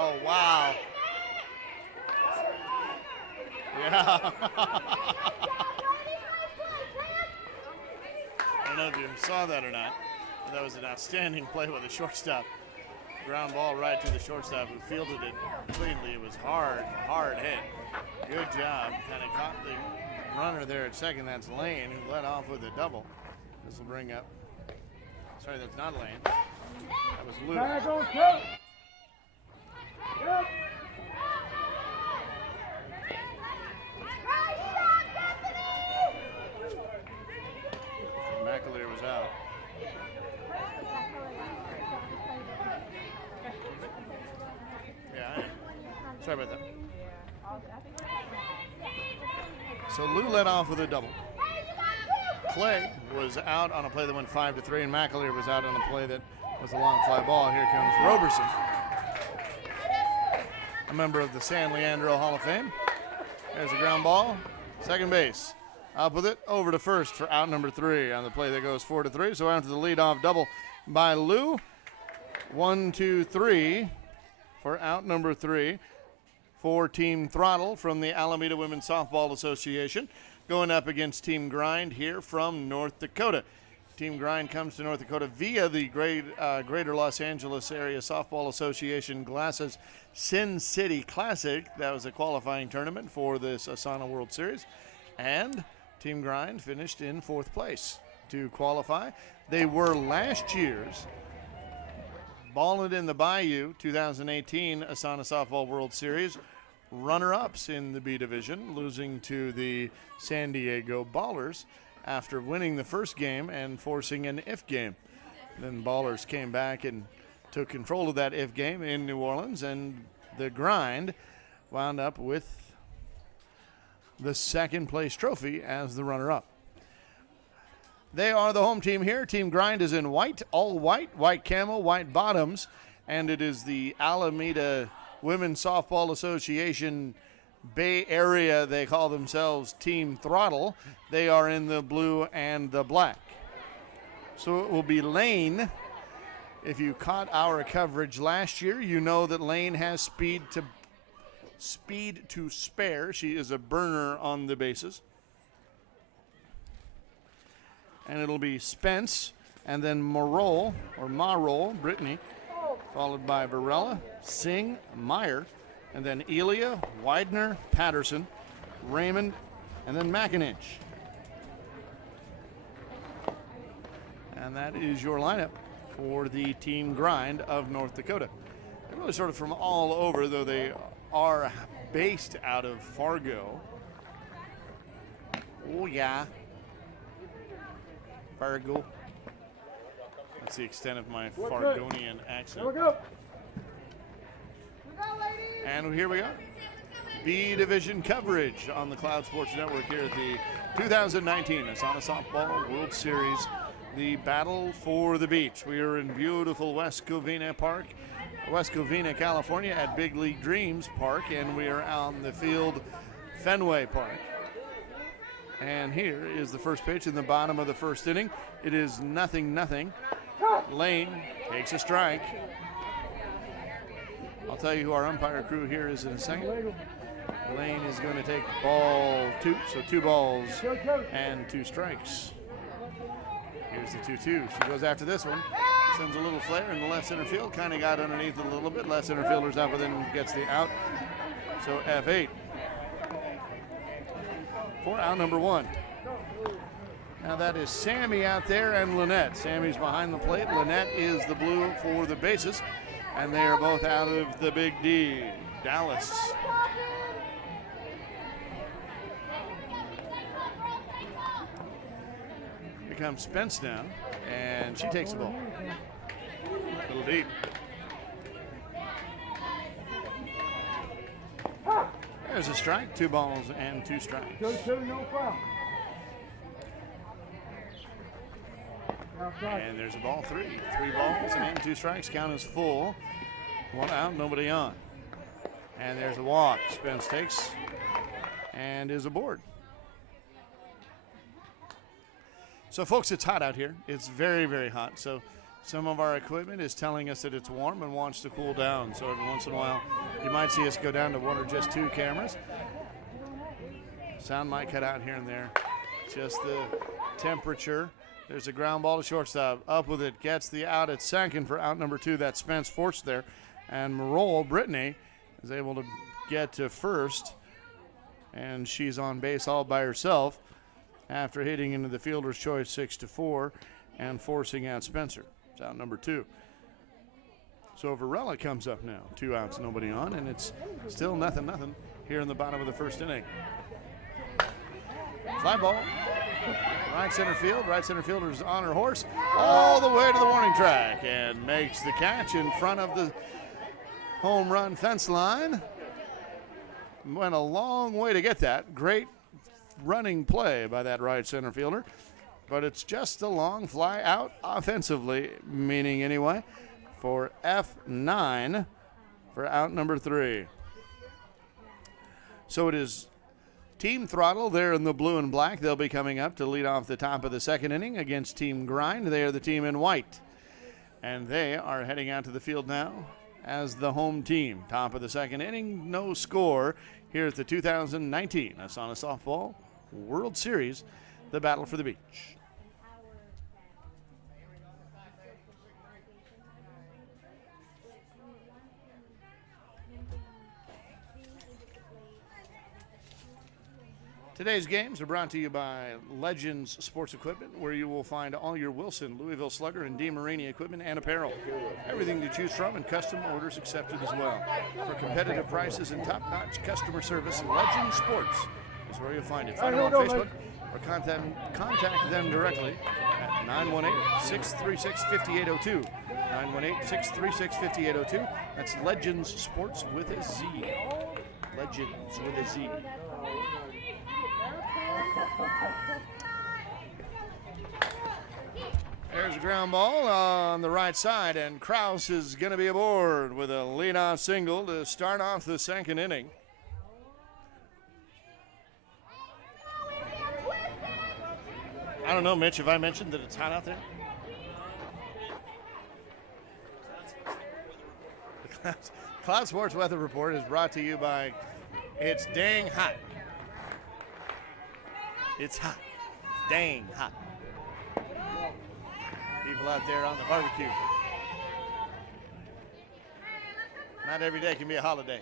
Oh, wow. Yeah. I don't know if you saw that or not, but that was an outstanding play by the shortstop. Ground ball right to the shortstop who fielded it cleanly. It was hard hit. Good job. Kind of caught the runner there at second. That's Lane, who led off with a double. This will bring up. Sorry, that's not Lane. That was Lou. Yep. McAleer was out. Yeah, sorry about that. So Lou led off with a double. Clay was out on a play that went 5-3, and McAleer was out on a play that was a long fly ball. Here comes Roberson, a member of the San Leandro Hall of Fame. There's a ground ball, second base. Up with it, over to first for out number 3 on the play that goes 4-3. So after the leadoff double by Lou, 1, 2, 3 for out number 3 for Team Throttle from the Alameda Women's Softball Association, going up against Team Grind here from North Dakota. Team Grind comes to North Dakota via the Greater Los Angeles Area Softball Association Glasses Sin City Classic. That was a qualifying tournament for this ASANA World Series. And Team Grind finished in 4th place to qualify. They were last year's Ballin' in the Bayou 2018 ASANA Softball World Series runner-ups in the B Division, losing to the San Diego Ballers after winning the first game and forcing an if game. Then Ballers came back and took control of that if game in New Orleans, and the Grind wound up with the 2nd place trophy as the runner-up. They are the home team here. Team Grind is in white, all white, white camo, white bottoms, and it is the Alameda Women's Softball Association Bay Area. They call themselves Team Throttle. They are in the blue and the black. So it will be Lane. If you caught our coverage last year, you know that Lane has speed to spare. She is a burner on the bases. And it'll be Spence, and then Marol, Brittany, followed by Varela, Singh, Meyer, and then Elia, Widener, Patterson, Raymond, and then McInich. And that is your lineup for the Team Grind of North Dakota. They're really sort of from all over, though they are based out of Fargo. Oh, yeah. Fargo. That's the extent of my Fargonian accent. Here we go. And here we go. B Division coverage on the Cloud Sports Network here at the 2019 ASANA Softball World Series, the Battle for the Beach. We are in beautiful West Covina Park, West Covina, California at Big League Dreams Park, and we are on the field Fenway Park. And here is the first pitch in the bottom of the first inning. It is 0-0. Lane takes a strike. I'll tell you who our umpire crew here is in a second. Lane is going to take ball 2, so 2 balls and 2 strikes. Here's the 2-2. She goes after this one. Sends a little flare in the left center field. Kind of got underneath it a little bit. Left center fielder's up and then gets the out. So F8. For out number 1. Now that is Sammy out there and Lynette. Sammy's behind the plate. Lynette is the blue for the bases. And they are both out of the Big D. Dallas. Here comes Spence now. And she takes the ball. A little deep. There's a strike, 2 balls and 2 strikes. No foul. And there's a ball 3. 3 balls and 2 strikes. Count is full. 1 out, nobody on. And there's a walk. Spence takes and is aboard. So, folks, it's hot out here. It's very, very hot. So Some of our equipment is telling us that it's warm and wants to cool down. So every once in a while, you might see us go down to 1 or just 2 cameras. Sound might cut out here and there. Just the temperature. There's a ground ball to shortstop. Up with it. Gets the out at second for out number 2. That's Spence Force there. And Marole, Brittany, is able to get to first. And she's on base all by herself after hitting into the fielder's choice 6-4 and forcing out Spencer. It's out number 2. So Varela comes up now. 2 outs, nobody on, and it's still nothing here in the bottom of the first inning. Fly ball. Right center field. Right center fielder's on her horse all the way to the warning track and makes the catch in front of the home run fence line. Went a long way to get that. Great running play by that right center fielder. But it's just a long fly out offensively, meaning anyway, for F9 for out number 3. So it is Team Throttle there in the blue and black. They'll be coming up to lead off the top of the second inning against Team Grind. They are the team in white. And they are heading out to the field now as the home team. Top of the second inning, no score here at the 2019 ASANA Softball World Series, the Battle for the Beach. Today's games are brought to you by Legends Sports Equipment, where you will find all your Wilson, Louisville Slugger, and DeMarini equipment and apparel. Everything to choose from and custom orders accepted as well. For competitive prices and top-notch customer service, Legends Sports is where you'll find it. Find them on Facebook or contact them directly at 918-636-5802. 918-636-5802. That's Legends Sports with a Z. Legends with a Z. There's a ground ball on the right side, and Kraus is going to be aboard with a leadoff single to start off the second inning. I don't know, Mitch, have I mentioned that it's hot out there? The Cloud Sports Weather Report is brought to you by It's Dang Hot. It's hot. Dang hot. People out there on the barbecue. Not every day can be a holiday.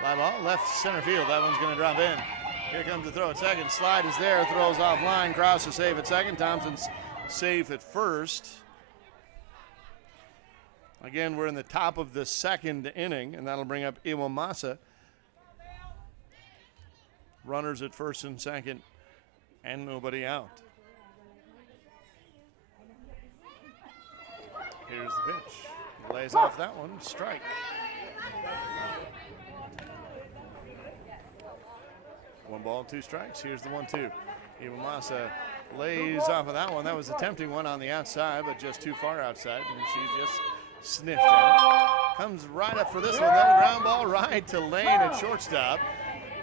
Fly ball, left center field. That one's going to drop in. Here comes the throw at second. Slide is there. Throws offline. Kraus is safe at second. Thompson's safe at first. Again, we're in the top of the second inning, and that'll bring up Iwamasa. Runners at first and second, and nobody out. Here's the pitch. Lays off that one. Strike. One ball, 2 strikes. Here's the 1-2. Iwamasa lays off of that one. That was a tempting one on the outside, but just too far outside, and she just sniffed at it. Comes right up for this one, though. Ground ball right to Lane at shortstop.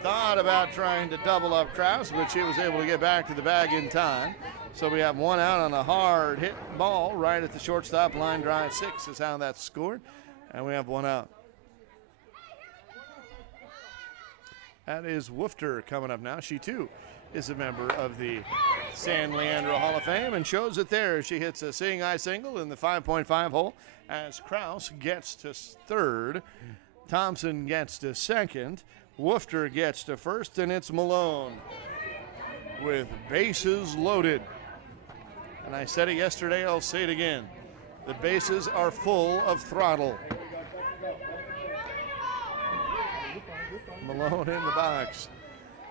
Thought about trying to double up Kraus, but she was able to get back to the bag in time. So we have 1 out on a hard hit ball right at the shortstop. Line drive 6 is how that's scored. And we have 1 out. That is Woofter coming up now. She, too, is a member of the San Leandro Hall of Fame and shows it there. She hits a seeing eye single in the 5.5 hole as Kraus gets to third. Thompson gets to second. Woofter gets to first, and it's Malone with bases loaded. And I said it yesterday, I'll say it again. The bases are full of Throttle. Malone in the box,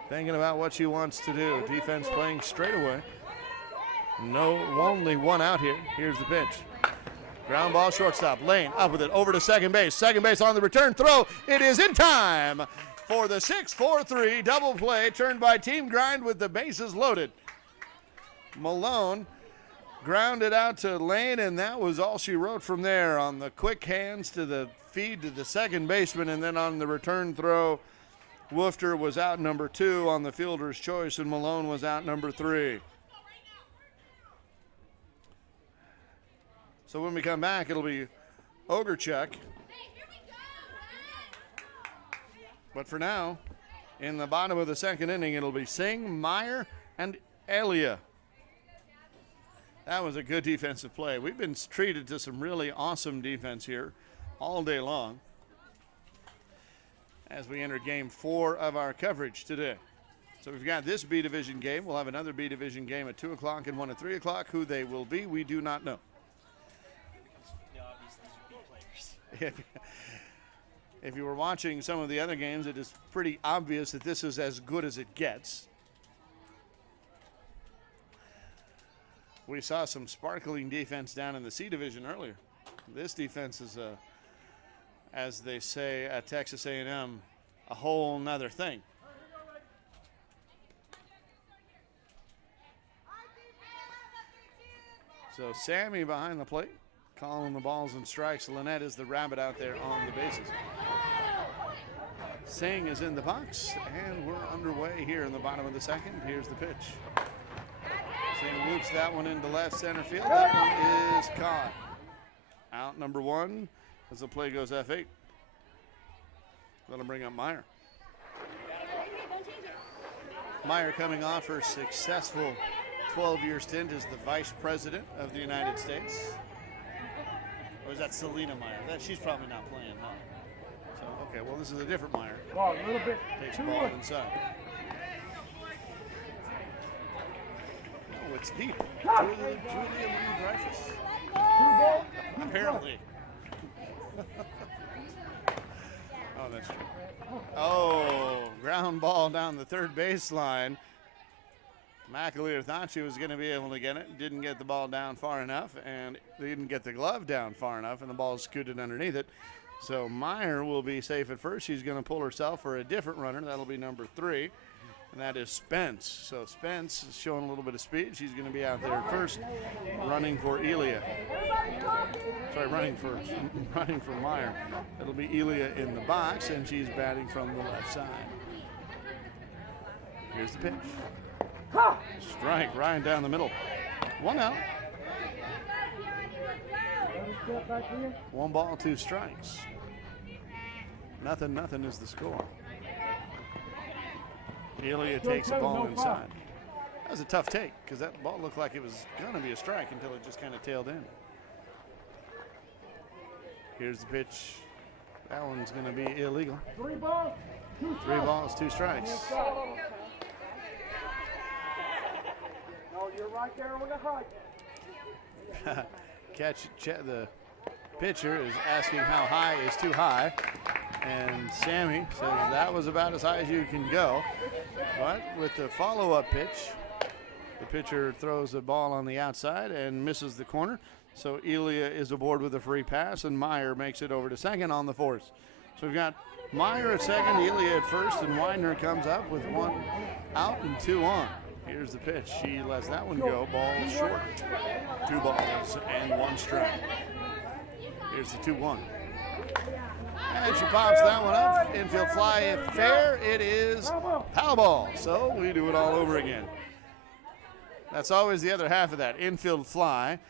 thinking about what she wants to do. Defense playing straight away. No, only 1 out here. Here's the pitch. Ground ball, shortstop. Lane up with it, over to second base. Second base on the return throw. It is in time for the 6-4-3 double play turned by Team Grind with the bases loaded. Malone grounded out to Lane, and that was all she wrote from there on the quick hands to the feed to the second baseman, and then on the return throw, Woofter was out number 2 on the fielder's choice, and Malone was out number 3. So when we come back, it'll be Ogrechuk. But for now, in the bottom of the second inning, it'll be Singh, Meyer, and Elia. That was a good defensive play. We've been treated to some really awesome defense here all day long as we enter game 4 of our coverage today. So we've got this B Division game. We'll have another B Division game at 2 o'clock and one at 3 o'clock. Who they will be, we do not know. If you were watching some of the other games, it is pretty obvious that this is as good as it gets. We saw some sparkling defense down in the C Division earlier. This defense is, as they say at Texas A&M, a whole nother thing. So Sammy behind the plate, calling the balls and strikes. Lynette is the rabbit out there on the bases. Singh is in the box, and we're underway here in the bottom of the second. Here's the pitch. Singh loops that one into left center field. That one is caught. Out number 1 as the play goes F8. That'll bring up Meyer. Meyer coming off her successful 12-year stint as the Vice President of the United States. Or is that Selena Meyer? She's probably not playing, huh? So, okay, well, this is a different Meyer. Ball, a little bit. Takes the ball inside. Oh, it's deep. Julia Lee-Dreyfus. Apparently. Oh, that's true. Oh, ground ball down the third baseline. McAleer thought she was going to be able to get it. Didn't get the ball down far enough, and they didn't get the glove down far enough, and the ball scooted underneath it. So Meyer will be safe at first. She's going to pull herself for a different runner. That'll be number 3, and that is Spence. So Spence is showing a little bit of speed. She's going to be out there at first, running for Elia. Sorry, running for Meyer. It'll be Elia in the box, and she's batting from the left side. Here's the pitch. Strike right down the middle. 1 out. 1 ball, 2 strikes. Nothing is the score. Elia takes the ball inside. That was a tough take because that ball looked like it was going to be a strike until it just kind of tailed in. Here's the pitch. That one's going to be illegal. 3 balls, 2 strikes. No, you're right there on the high. The pitcher is asking how high is too high, and Sammy says that was about as high as you can go. But with the follow-up pitch, the pitcher throws the ball on the outside and misses the corner. So Elia is aboard with a free pass, and Meyer makes it over to second on the force. So we've got Meyer at second, Elia at first, and Widener comes up with 1 out and 2 on. Here's the pitch. She lets that one go. Ball short. 2 balls and 1 strike. Here's the 2-1. And she pops that one up. Infield fly. If fair, it is foul ball. So we do it all over again. That's always the other half of that. Infield fly.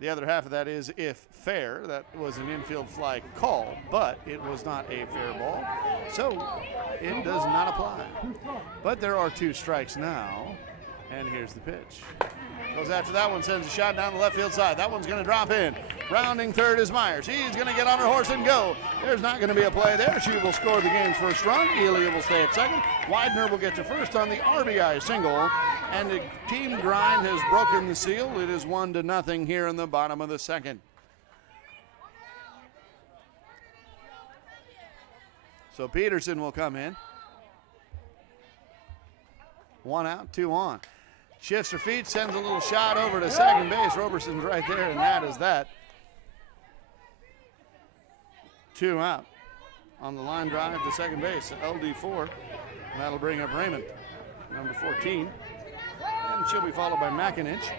The other half of that is if fair. That was an infield fly call, but it was not a fair ball. So it does not apply. But there are 2 strikes now. And here's the pitch. Goes after that one, sends a shot down the left field side. That one's going to drop in. Rounding third is Meyer. She's going to get on her horse and go. There's not going to be a play there. She will score the game's first run. Elia will stay at second. Widener will get to first on the RBI single. And the team grind has broken the seal. It is 1-0 here in the bottom of the second. So Peterson will come in. 1 out, 2 on. Shifts her feet, sends a little shot over to second base. Roberson's right there, and that is that. 2 out on the line drive to second base, LD4. And that'll bring up Raymond, number 14. And she'll be followed by McInich.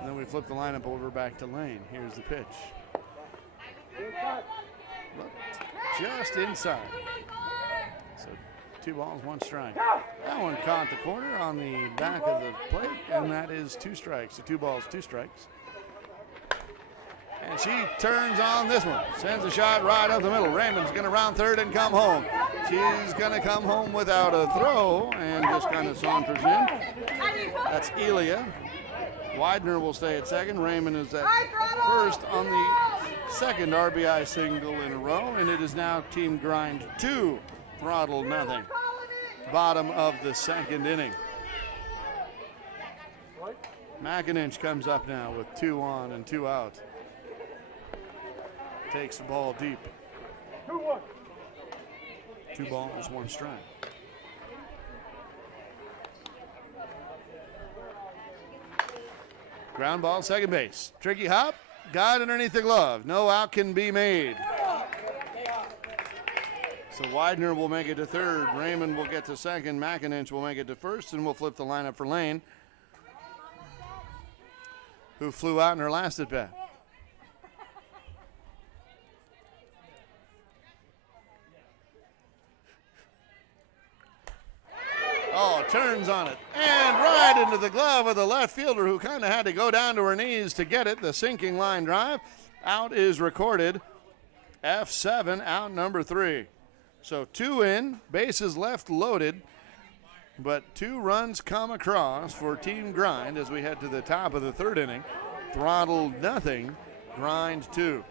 And then we flip the lineup over back to Lane. Here's the pitch. Look, just inside. So 2 balls, 1 strike. That one caught the corner on the back of the plate, and that is 2 strikes. So 2 balls, 2 strikes. And she turns on this one. Sends a shot right up the middle. Raymond's going to round third and come home. She's going to come home without a throw and just kind of saunters in. That's Elia. Widener will stay at second. Raymond is at first on the second RBI single in a row, and it is now Team Grind 2, Throttle nothing. Bottom of the second inning. McIninch comes up now with 2 on and 2 out. Takes the ball deep. 2 balls, 1 strike. Ground ball, second base. Tricky hop, got underneath the glove. No out can be made. So Widener will make it to third. Raymond will get to second. McIninch will make it to first, and we'll flip the lineup for Lane, who flew out in her last at bat. Oh, turns on it. And right into the glove of the left fielder, who kind of had to go down to her knees to get it. The sinking line drive. Out is recorded. F7, out number 3. So 2 in, bases left loaded, but 2 runs come across for Team Grind as we head to the top of the third inning. Throttle nothing, Grind 2.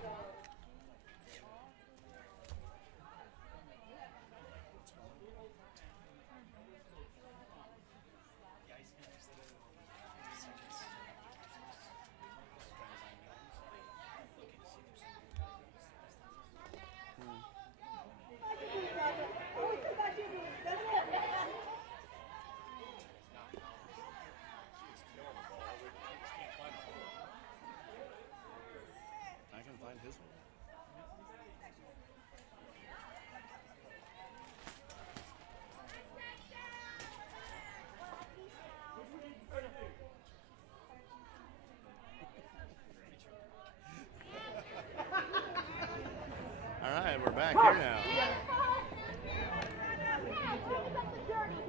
We're back here now.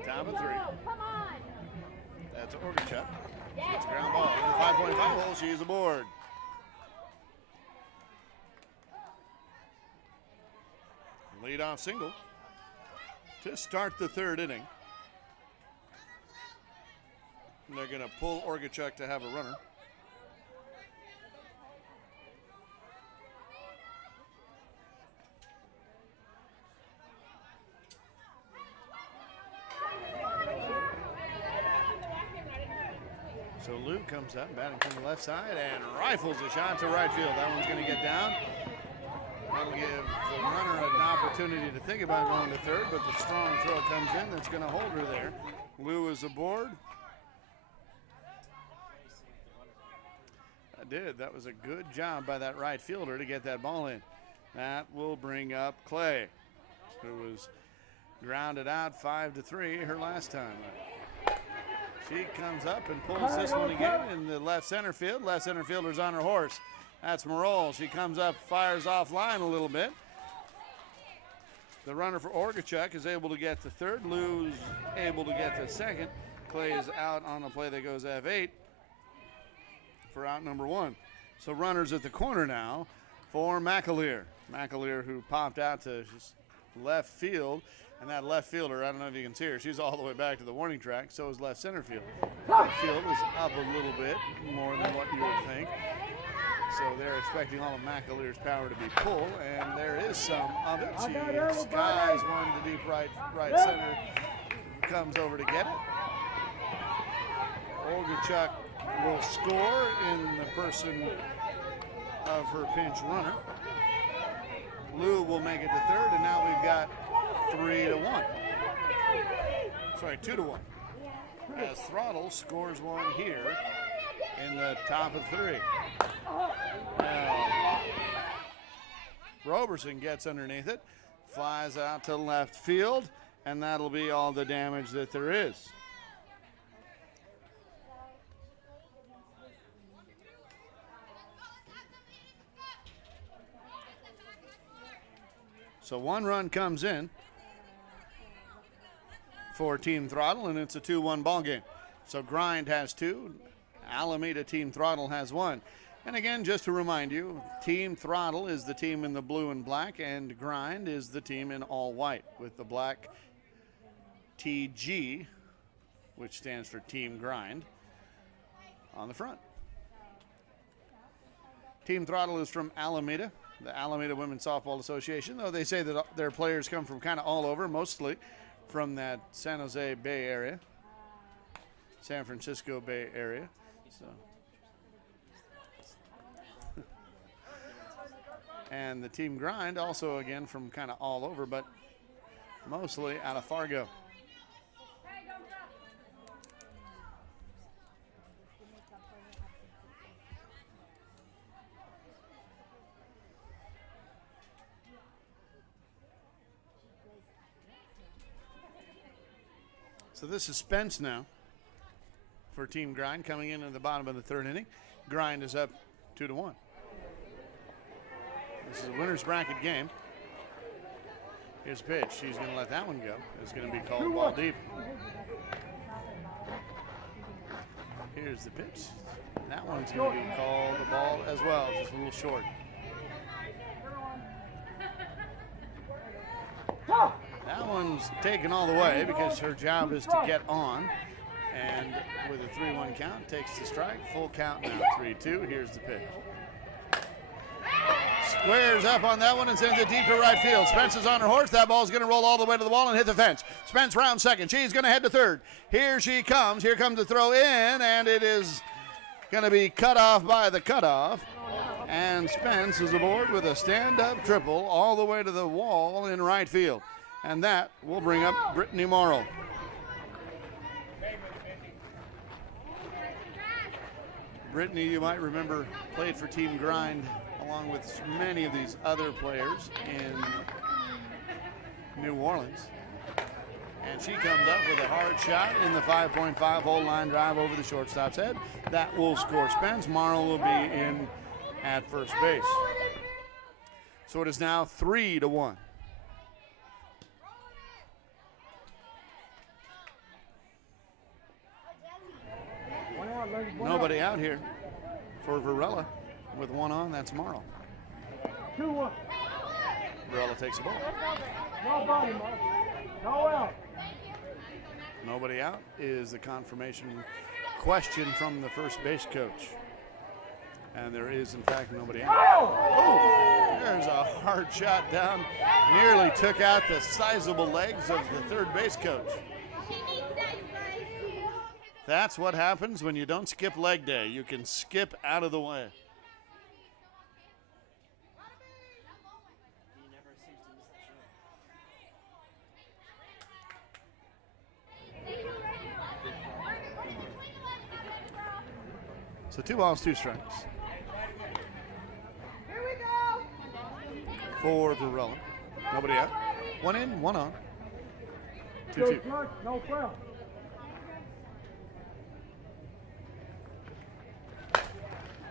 Top of 3. That's Orgachuk. It's a ground ball. In the 5.5 hole, she's aboard. Leadoff single to start the third inning. And they're going to pull Orgachuk to have a runner. So Luke comes up, batting from the left side, and rifles a shot to right field. That one's going to get down. That'll give the runner an opportunity to think about going to third, but the strong throw comes in that's going to hold her there. Lou is aboard. That did. That was a good job by that right fielder to get that ball in. That will bring up Clay, who was grounded out 5-3 her last time. She comes up and pulls this one again in the left center field. Left center fielder's on her horse. That's Morol. She comes up, fires off line a little bit. The runner for Orgachuk is able to get to third. Lou's able to get to second. Clay is out on the play that goes F8 for out number 1. So runners at the corner now for McAleer. McAleer, who popped out to left field. And that left fielder, I don't know if you can see her, she's all the way back to the warning track. So is left center field. Left field is up a little bit more than what you would think. So they're expecting all of McAleer's power to be pull, and there is some of it. She skies one to deep right center, comes over to get it. Orgachuk will score in the person of her pinch runner. Lou will make it to third, and now we've got 3-1. Sorry, 2-1. As Throttle scores one here in the top of 3. Now, Roberson gets underneath it, flies out to left field, and that'll be all the damage that there is. So 1 run comes in for Team Throttle, and it's a 2-1 ball game. So Grind has 2, Alameda Team Throttle has 1. And again, just to remind you, Team Throttle is the team in the blue and black, and Grind is the team in all white, with the black TG, which stands for Team Grind, on the front. Team Throttle is from Alameda, the Alameda Women's Softball Association, though they say that their players come from kind of all over, mostly from that San Jose Bay Area, San Francisco Bay Area. So. And the Team Grind also, again, from kind of all over, but mostly out of Fargo. So this is Spence now for Team Grind coming in at the bottom of the third inning. Grind is up 2-1. This is a winner's bracket game. Here's a pitch. She's going to let that one go. It's going to be called ball deep. Here's the pitch. That one's going to be called a ball as well, just a little short. That one's taken all the way because her job is to get on. And with a 3-1 count, takes the strike. Full count now, 3-2. Here's the pitch. Squares up on that one and sends it deep to right field. Spence is on her horse. That ball's going to roll all the way to the wall and hit the fence. Spence round second. She's going to head to third. Here she comes. Here comes the throw in, and it is going to be cut off by the cutoff. And Spence is aboard with a stand-up triple all the way to the wall in right field. And that will bring up Brittany Morrill. Brittany, you might remember, played for Team Grind along with many of these other players in New Orleans. And she comes up with a hard shot in the 5.5 hole line drive over the shortstop's head. That will score Spence. Morrill will be in at first base. So it is now 3-1. Nobody out here for Varela. With one on, that's Morrill. 2-1. Varela takes the ball. Nobody, Mark. No out. Nobody out is the confirmation question from the first base coach. And there is, in fact, nobody out. Oh! There's a hard shot down. Nearly took out the sizable legs of the third base coach. That's what happens when you don't skip leg day. You can skip out of the way. So 2 balls, 2 strikes. Here we go. For Varela. Nobody out. 1 in, 1 on. 2-2. No foul.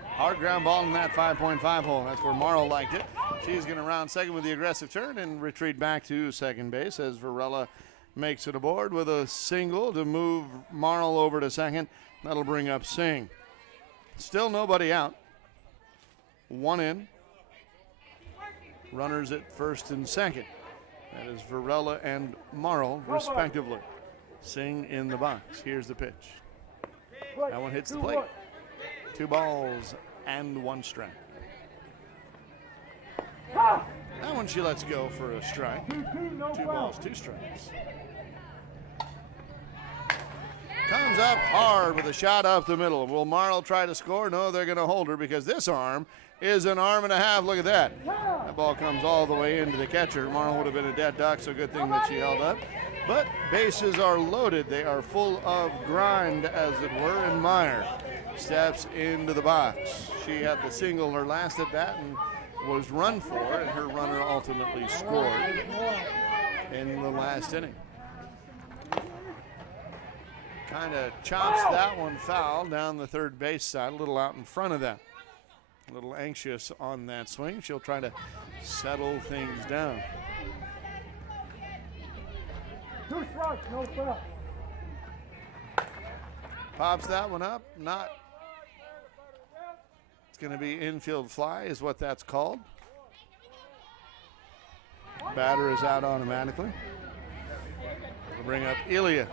Hard ground ball in that 5.5 hole. That's where Morrill liked it. She's going to round second with the aggressive turn and retreat back to second base as Varela makes it aboard with a single to move Morrill over to second. That'll bring up Singh. Still nobody out. 1 in. Runners at first and second. That is Varela and Morrill, respectively. Singh in the box. Here's the pitch. That one hits the plate. 2 balls and 1 strike. That one she lets go for a strike. 2 balls, 2 strikes. Comes up hard with a shot up the middle. Will Morrill try to score? No, they're going to hold her because this arm is an arm and a half. Look at that. That ball comes all the way into the catcher. Morrill would have been a dead duck, so good thing that she held up. But bases are loaded. They are full of grind, as it were, and Meyer steps into the box. She had the single her last at bat and was run for, and her runner ultimately scored in the last inning. Kind of chops that one foul down the third base side, a little out in front of that. A little anxious on that swing. She'll try to settle things down. 2 strikes, no foul. Pops that one up, not It's going to be infield fly is what that's called. Batter is out automatically. We'll bring up Ilya.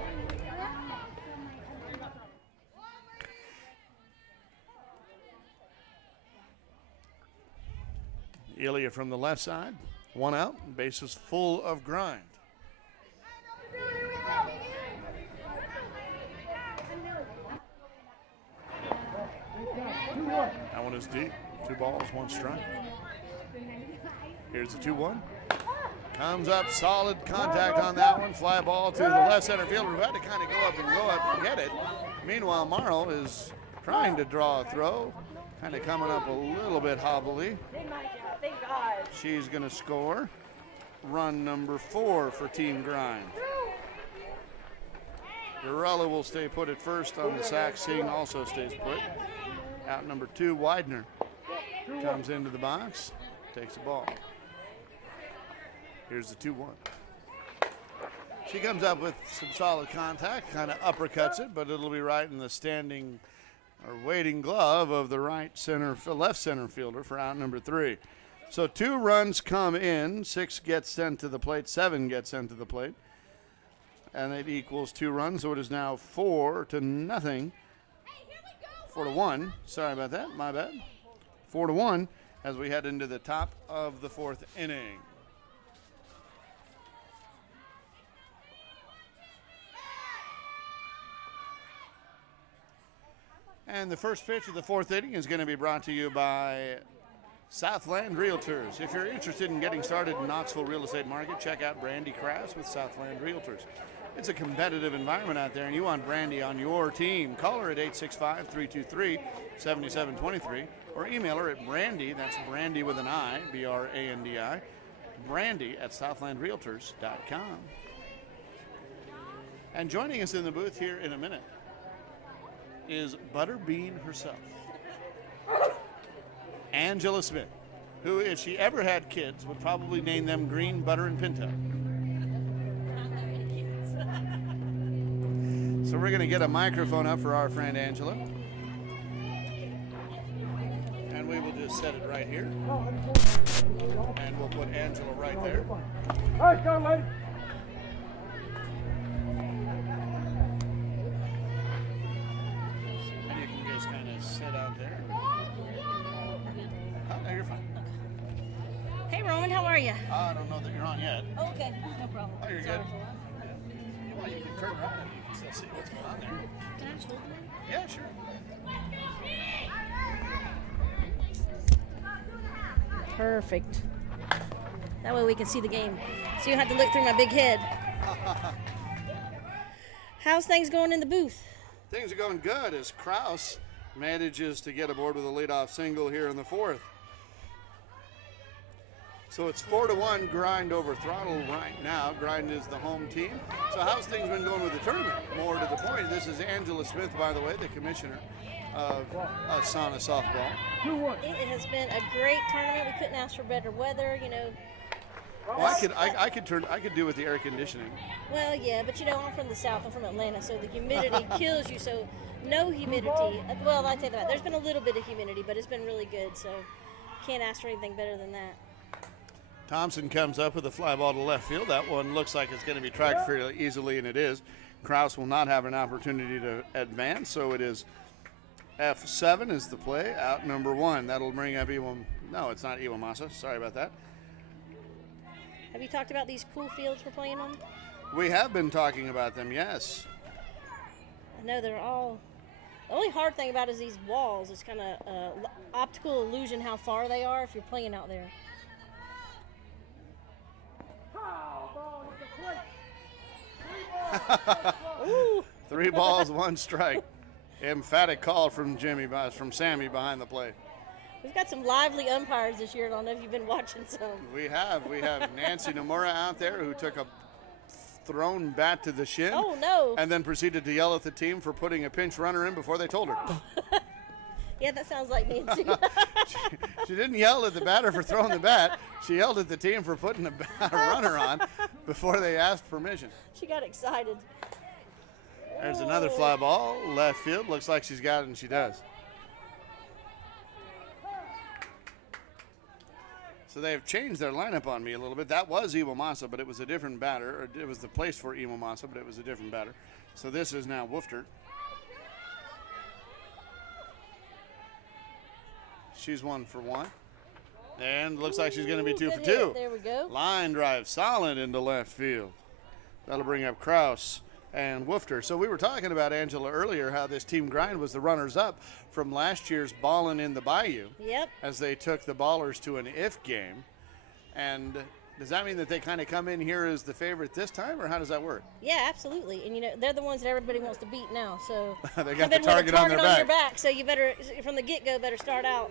Ilya from the left side. One out. Bases full of grind. That one is deep. 2 balls, 1 strike. Here's the 2-1. Comes up, solid contact on that one. Fly ball to the left center fielder who had to kind of go up and get it. Meanwhile, Morrow is trying to draw a throw. Kind of coming up a little bit hobbly. She's going to score. Run number 4 for Team Grind. Urella will stay put at first on the sack. Singh also stays put. Out number 2, Widener comes into the box, takes the ball. Here's the 2-1. She comes up with some solid contact, kind of uppercuts it, but it'll be right in the standing or waiting glove of the left center fielder for out number 3. So 2 runs come in, 6 gets sent to the plate, 7 gets sent to the plate, and it equals 2 runs. So it is now 4-0. 4-1. Sorry about that. My bad. 4-1 as we head into the top of the 4th inning. And the first pitch of the 4th inning is going to be brought to you by Southland Realtors. If you're interested in getting started in Knoxville real estate market, check out Brandy Crafts with Southland Realtors. It's a competitive environment out there, and you want Brandy on your team. Call her at 865-323-7723, or email her at Brandy, that's Brandy with an I, B-R-A-N-D-I, Brandy at southlandrealtors.com. And joining us in the booth here in a minute is Butterbean herself, Angela Smith, who, if she ever had kids, would probably name them Green, Butter, and Pinto. So we're going to get a microphone up for our friend Angela. And we will just set it right here. And we'll put Angela right there. Hey, come lady. And you can just kind of sit out there. Oh, no, you're fine. Hey Roman, how are you? I don't know that you're on yet. Oh, okay, no problem. Oh, you're good. Well, you can turn around and still see what's going on there. Can I just hold them? Yeah, sure. Perfect. That way we can see the game. So you have to look through my big head. How's things going in the booth? Things are going good as Kraus manages to get aboard with a leadoff single here in the 4th. So it's 4-1 Grind over Throttle right now. Grind is the home team. So how's things been going with the tournament? More to the point, this is Angela Smith, by the way, the commissioner of ASANA softball. It has been a great tournament. We couldn't ask for better weather, you know. Well, I could do with the air conditioning. Well, yeah, but you know, I'm from the South. I'm from Atlanta, so the humidity kills you. So no humidity. Well, I take that back. There's been a little bit of humidity, but it's been really good. So can't ask for anything better than that. Thompson comes up with a fly ball to left field. That one looks like it's going to be tracked fairly easily, and it is. Kraus will not have an opportunity to advance, so it is F7 is the play, out number 1. That'll bring up no, it's not Iwamasa. Sorry about that. Have you talked about these cool fields we're playing on? We have been talking about them, yes. I know they're all. The only hard thing about it is these walls. It's kind of optical illusion how far they are if you're playing out there. Ooh. 3 balls, 1 strike. Emphatic call from Sammy behind the plate. We've got some lively umpires this year. I don't know if you've been watching some. We have Nancy Nomura out there who took a thrown bat to the shin. Oh, no. And then proceeded to yell at the team for putting a pinch runner in before they told her. Yeah, that sounds like Nancy. She didn't yell at the batter for throwing the bat. She yelled at the team for putting a runner on before they asked permission. She got excited. There's another fly ball, left field. Looks like she's got it, and she does. So they have changed their lineup on me a little bit. That was Iwamasa, but it was a different batter. Or it was the place for Iwamasa, but it was a different batter. So this is now Woofter. She's 1 for 1. And looks like she's going to be 2 for 2. There we go. Line drive solid into left field. That'll bring up Kraus and Woofter. So we were talking about, Angela, earlier, how this team grind was the runners-up from last year's Ballin' in the Bayou. Yep. As they took the Ballers to an if game. And does that mean that they kind of come in here as the favorite this time, or how does that work? Yeah, absolutely. And, they're the ones that everybody wants to beat now. So they got the target on their back. Your back. So you better, from the get-go, better start out.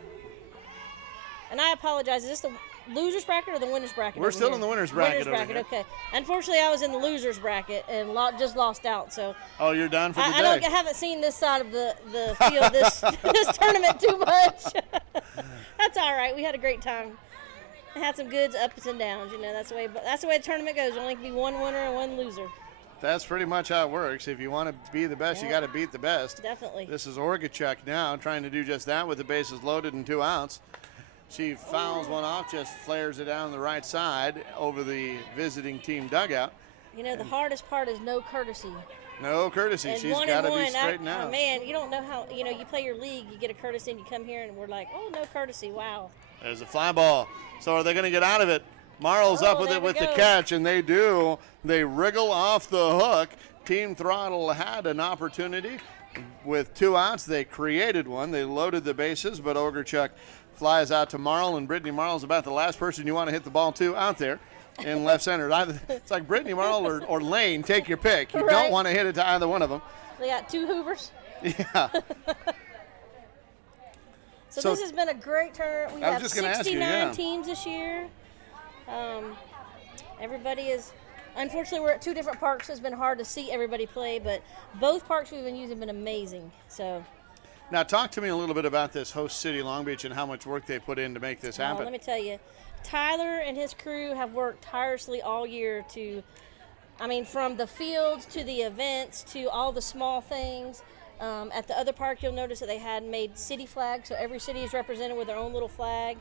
And I apologize. Is this the loser's bracket or the winner's bracket? We're still in the winner's bracket. Okay. Unfortunately, I was in the loser's bracket and just lost out. So. Oh, you're done for the day. I haven't seen this side of the field this tournament too much. That's all right. We had a great time. I had some good ups and downs. That's the way the tournament goes. There only can be one winner and one loser. That's pretty much how it works. If you want to be the best, you got to beat the best. Definitely. This is Orgachuk now trying to do just that with the bases loaded and 2 outs. She fouls one off, just flares it down the right side over the visiting team dugout. The hardest part is no courtesy. No courtesy. She's got to be straightened out. Oh, man, you don't know how, you play your league, you get a courtesy, and you come here, and we're like, oh, no courtesy, wow. There's a fly ball. So are they going to get out of it? Marl's up with it with the catch, and they do. They wriggle off the hook. Team Throttle had an opportunity. With 2 outs, they created one. They loaded the bases, but Orgachuk flies out to Marl, and Brittany Marl's about the last person you want to hit the ball to out there in left center. It's like Brittany Marl or Lane, take your pick. You don't want to hit it to either one of them. They got 2 Hoovers. Yeah. So this has been a great tournament. We have 69 teams this year. Everybody is, unfortunately, we're at 2 different parks, so it's been hard to see everybody play, but both parks we've been using have been amazing. So. Now, talk to me a little bit about this host city, Long Beach, and how much work they put in to make this happen. Let me tell you, Tyler and his crew have worked tirelessly all year from the fields to the events to all the small things. At the other park, you'll notice that they had made city flags, so every city is represented with their own little flag.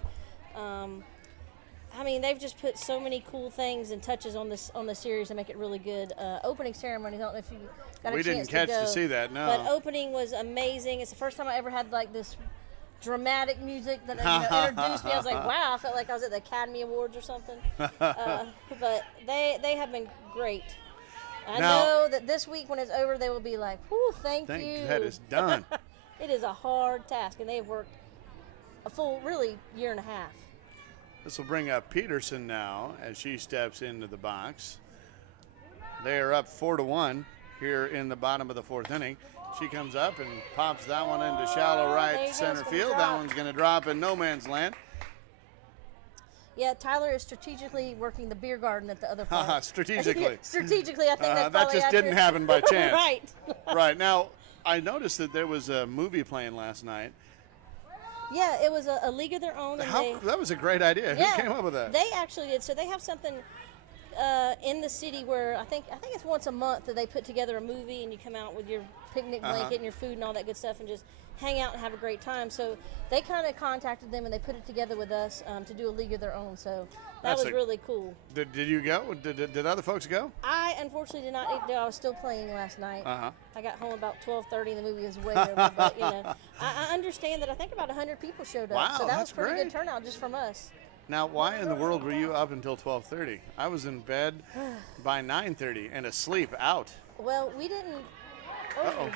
They've just put so many cool things and touches on the series to make it really good. Opening ceremony, I don't know if you got a chance to go. We didn't catch to see that, no. But opening was amazing. It's the first time I ever had this dramatic music that introduced me. I was like, wow, I felt like I was at the Academy Awards or something. But they have been great. I know that this week when it's over, they will be like, whew, thank you. That is done. It is a hard task, and they've worked a full, really, year and a half. This will bring up Peterson now as she steps into the box. They are up 4-1 here in the bottom of the 4th inning. She comes up and pops that one into shallow right center field. That one's going to drop in no man's land. Yeah, Tyler is strategically working the beer garden at the other park. Strategically. Strategically, I think that's that just didn't happen by chance. Right. Right. Now, I noticed that there was a movie playing last night. Yeah, it was a league of their own. And that was a great idea. Yeah, who came up with that? They actually did. So they have something in the city where I think it's once a month that they put together a movie, and you come out with your picnic blanket and your food and all that good stuff and just hang out and have a great time. So they kind of contacted them and they put it together with us to do a league of their own. So that was really cool. Did you go? Did other folks go? I unfortunately did not. I was still playing last night. I got home about 12:30 and the movie was way over. But I understand that I think about 100 people showed up. Wow, so that was pretty great. good turnout just from us. Now, why in the world were you up until 12:30? I was in bed by 9:30 and asleep out. Well, we didn't. Uh-oh.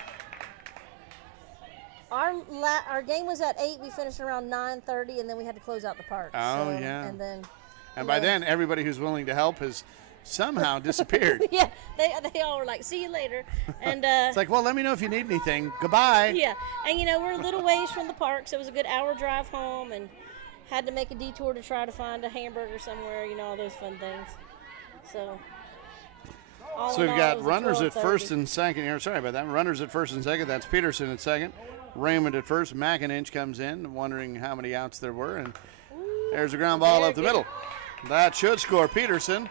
Our game was at 8. We finished around 9:30, and then we had to close out the park. Oh, yeah. And then. And by then, everybody who's willing to help has somehow disappeared. Yeah, they all were like, "See you later," and it's like, well, let me know if you need anything. Goodbye. Yeah, and we're a little ways from the park, so it was a good hour drive home, and had to make a detour to try to find a hamburger somewhere. All those fun things. So. So we've got runners at first and second here. Sorry about that. Runners at first and second. That's Peterson at second. Raymond at first. McIninch comes in, wondering how many outs there were, and there's a ground ball up the middle. That should score Peterson.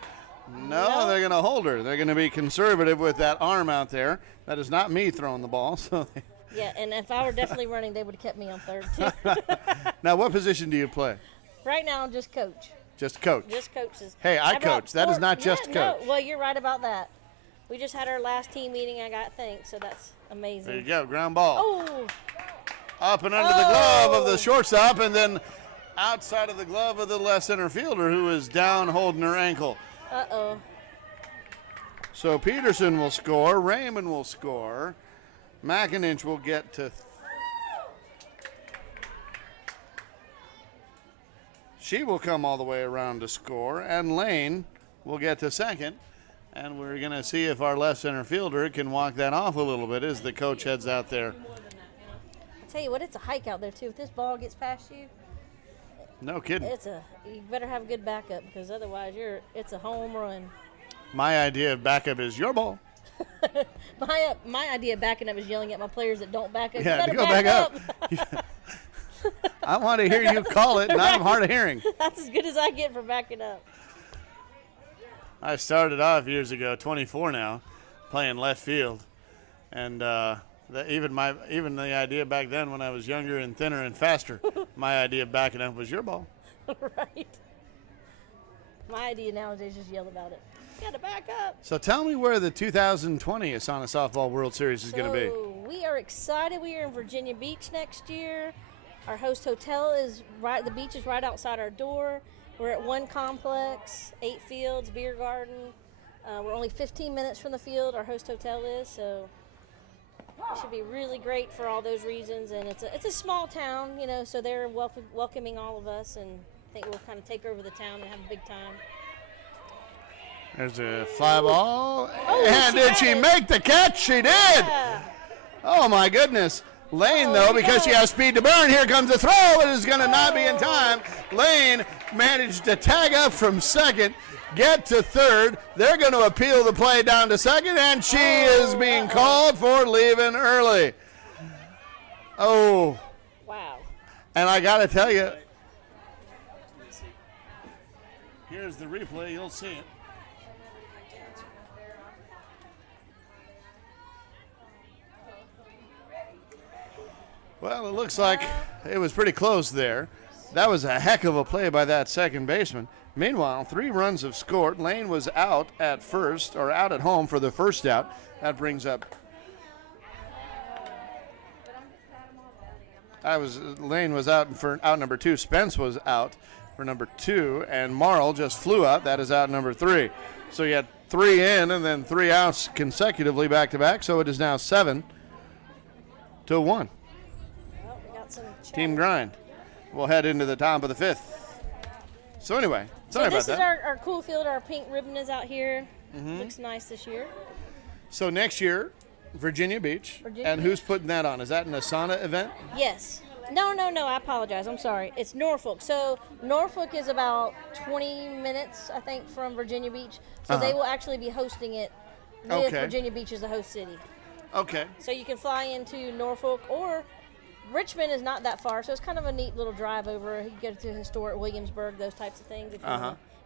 No, they're going to hold her. They're going to be conservative with that arm out there. That is not me throwing the ball. So yeah, and if I were definitely running, they would have kept me on third, too. Now, what position do you play? Right now, I'm just coach. Just coach. Just coaches. Hey, I brought coach. That is not yeah, just no. coach. Well, you're right about that. We just had our last team meeting, I got thanked, so that's amazing. There you go, ground ball. Oh, Up and under the glove of the shortstop, and then outside of the glove of the left center fielder, who is down holding her ankle. uh-oh. So Peterson will score, Raymond will score, McIninch will get to she will come all the way around to score, and Lane will get to second. And we're going to see if our left center fielder can walk that off a little bit as the coach heads out there. I'll tell you what, it's a hike out there, too. If this ball gets past you, No kidding. you better have a good backup, because otherwise it's a home run. My idea of backup is your ball. My idea of backing up is yelling at my players that don't back up. Yeah, you to better go back up. up. I want to hear you call it, and I'm hard of hearing. That's as good as I get for backing up. I started off years ago, 24 now, playing left field, and even the idea back then when I was younger and thinner and faster, my idea of backing up was your ball. Right. My idea nowadays is just yell about it. You gotta back up. So tell me where the 2020 ASANA Softball World Series is going to be. We are excited. We are in Virginia Beach next year. Our host hotel is right. The beach is right outside our door. We're at one complex, 8 fields, beer garden. We're only 15 minutes from the field. Our host hotel is, so it should be really great for all those reasons. And it's a small town, so they're welcoming all of us, and I think we'll kind of take over the town and have a big time. There's a fly ball, Oh, and did she make the catch? She did. Yeah. Oh my goodness. Lane, though, because she has speed to burn, here comes the throw. It is going to not be in time. Lane managed to tag up from second, get to third. They're going to appeal the play down to second, and she is being called for leaving early. Oh. Wow. And I got to tell you, here's the replay. You'll see it. Well, it looks like it was pretty close there. That was a heck of a play by that second baseman. Meanwhile, 3 runs have scored. Lane was out at first, or out at home for the first out. That brings up. Lane was out for out number 2. Spence was out for number 2, and Marl just flew out. That is out number 3. So you had 3 in and then 3 outs consecutively back to back. So it is now 7-1. Team grind. We'll head into the top of the 5th. So anyway, sorry about that. This is our cool field. Our pink ribbon is out here. Looks nice this year. So next year, Virginia Beach. And who's putting that on? Is that an ASANA event? Yes. No, I apologize. I'm sorry. It's Norfolk. So Norfolk is about 20 minutes, I think, from Virginia Beach. So they will actually be hosting it with Virginia Beach as the host city. Okay. So you can fly into Norfolk, or Richmond is not that far, so it's kind of a neat little drive over. You go to historic Williamsburg, those types of things, if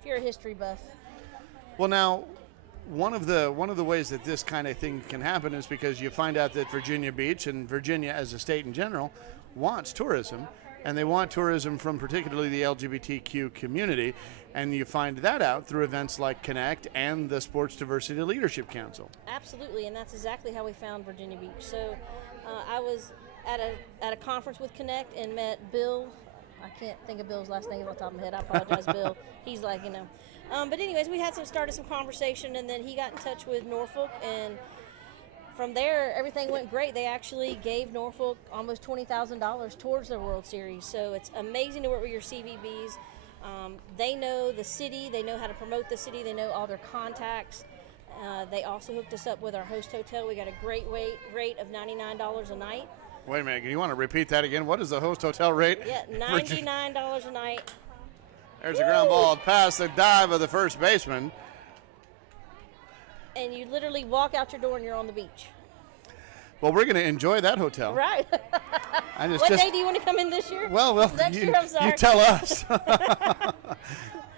you're a history buff. Well, now, one of the ways that this kind of thing can happen is because you find out that Virginia Beach and Virginia as a state in general wants tourism, and they want tourism from particularly the LGBTQ community, and you find that out through events like Connect and the Sports Diversity Leadership Council. Absolutely, and that's exactly how we found Virginia Beach. So I was at a conference with Connect and met Bill. I can't think of Bill's last name off the top of my head. I apologize, Bill. He's like, But anyways, we started some conversation, and then he got in touch with Norfolk, and from there, everything went great. They actually gave Norfolk almost $20,000 towards their World Series. So it's amazing to work with your CVBs. They know the city. They know how to promote the city. They know all their contacts. They also hooked us up with our host hotel. We got a great rate of $99 a night. Wait a minute. You want to repeat that again? What is the host hotel rate? Yeah, $99 a night. There's a ground ball past the dive of the first baseman. And you literally walk out your door and you're on the beach. Well, we're going to enjoy that hotel. Right. What day do you want to come in this year? Well, next year, I'm sorry. You tell us.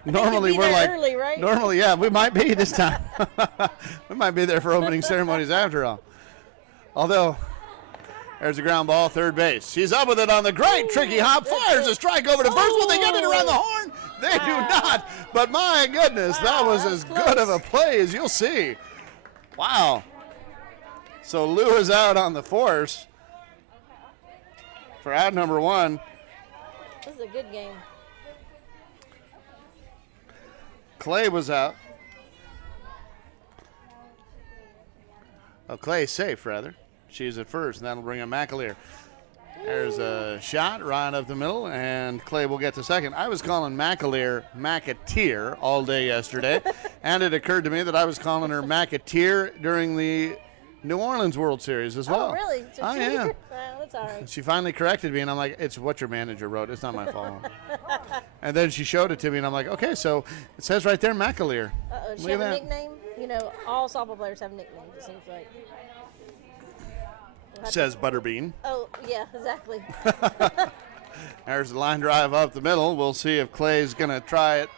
Normally we're like early, right? Normally, yeah, we might be this time. We might be there for opening ceremonies after all. Although, there's a ground ball, third base. She's up with it on the great tricky hop. Fires a strike over to first. Will they get it around the horn? They do not. But my goodness, that was as good of a play as you'll see. Wow. So Lou is out on the force for out number 1. This is a good game. Clay was out. Oh, Clay's safe, rather. She's at first, and that'll bring in McAleer. There's a shot right up the middle, and Clay will get to second. I was calling McAleer McAteer all day yesterday, and it occurred to me that I was calling her McAteer during the New Orleans World Series as well. Oh, really? So I am. That's all right. She finally corrected me, and I'm like, it's what your manager wrote. It's not my fault. And then she showed it to me, and I'm like, okay, so it says right there McAleer. Does she have a nickname? You know, all softball players have nicknames, it seems like. Says Butterbean. Oh, yeah, exactly. There's the line drive up the middle. We'll see if Clay's going to try it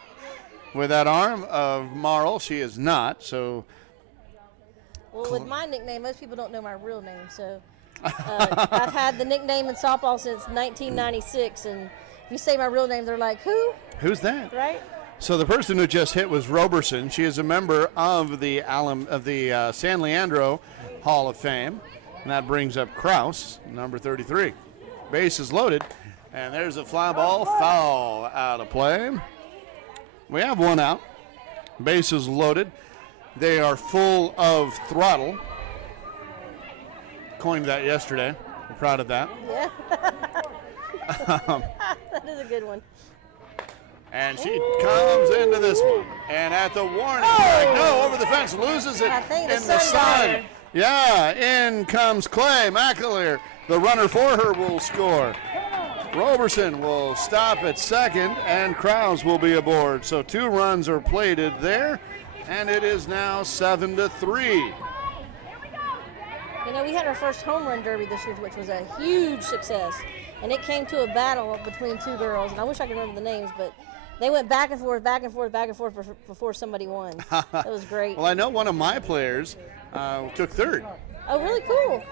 with that arm of Marl. She is not, so. Well, with my nickname, most people don't know my real name, so I've had the nickname in softball since 1996, and if you say my real name, they're like, who? Who's that? Right? So the person who just hit was Roberson. She is a member of the San Leandro Hall of Fame. And that brings up Kraus, number 33. Base is loaded, and there's a fly ball foul out of play. We have one out. Base is loaded. They are full of throttle. Coined that yesterday. I'm proud of that. Yeah. That is a good one. And she comes into this one. And at the warning flag, no, over the fence, loses it in the sun. Yeah, in comes Clay McAleer. The runner for her will score. Roberson will stop at second, and Krause will be aboard. So 2 runs are plated there, and it is now 7-3. You know, we had our first home run derby this year, which was a huge success. And it came to a battle between 2 girls, and I wish I could remember the names, but they went back and forth, back and forth, back and forth before somebody won. It was great. Well, I know one of my players took third. Oh, really cool.